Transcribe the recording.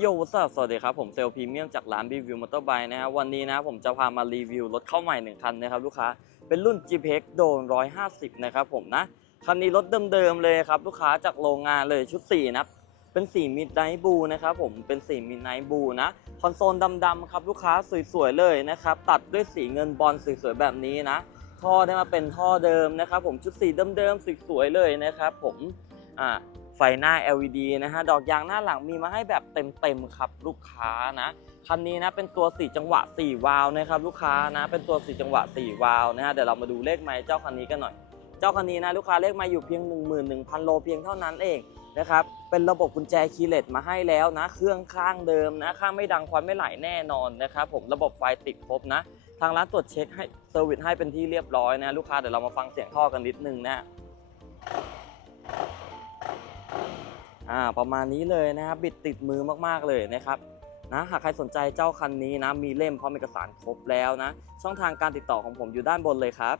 โยสวัสดีครับผมเซลพรีเมียมจากร้านรีวิวมอเตอร์ไบค์นะครับวันนี้นะผมจะพามารีวิวรถเข้าใหม่หนึ่งคันนะครับลูกค้าเป็นรุ่น GPX โดน150 นะครับผมนะ คันนี้รถเดิมๆเลยครับ ลูกค้าจากโรงงานเลยชุดสีนะ เป็นสีมิดไนท์บูนะครับผมเป็นสีมิดไนท์บูนะ คอนโซลดำๆครับลูกค้าสวยๆเลยนะครับ ตัดด้วยสีเงินบอลสวยๆแบบนี้นะ ท่อได้มาเป็นท่อเดิมนะครับผมชุดสีเดิมๆสวยๆเลยนะครับผมอ่า ไฟหน้า LED นะฮะ ดอกยางหน้าหลังมีมาให้แบบเต็มๆครับลูกค้านะ คันนี้นะเป็นตัว 4 จังหวะ 4 วาล์วนะครับลูกค้านะ เป็นตัว 4 จังหวะ 4 วาล์วนะฮะ เดี๋ยวเรามาดูเลขไมล์เจ้าคันนี้กันหน่อย เจ้าคันนี้นะลูกค้าเลขไมล์อยู่เพียง 11,000 โลเพียงเท่านั้นเองนะครับ เป็นระบบกุญแจคีย์เลสมาให้แล้วนะ เครื่องข้างเดิมนะ ข้างไม่ดังควันไม่ไหลแน่นอนนะครับผม ระบบไฟติดครบนะ ทางร้านตรวจเช็คให้เซอร์วิสให้เป็นที่เรียบร้อยนะลูกค้า เดี๋ยวเรามาฟังเสียงท่อกันนิดนึงนะ อ่าประมาณนี้เลยนะครับบิดติดมือมากๆเลยนะครับนะหากใครสนใจเจ้าคันนี้นะมีเล่มพร้อมเอกสารครบแล้วนะ ช่องทางการติดต่อของผมอยู่ด้านบนเลยครับ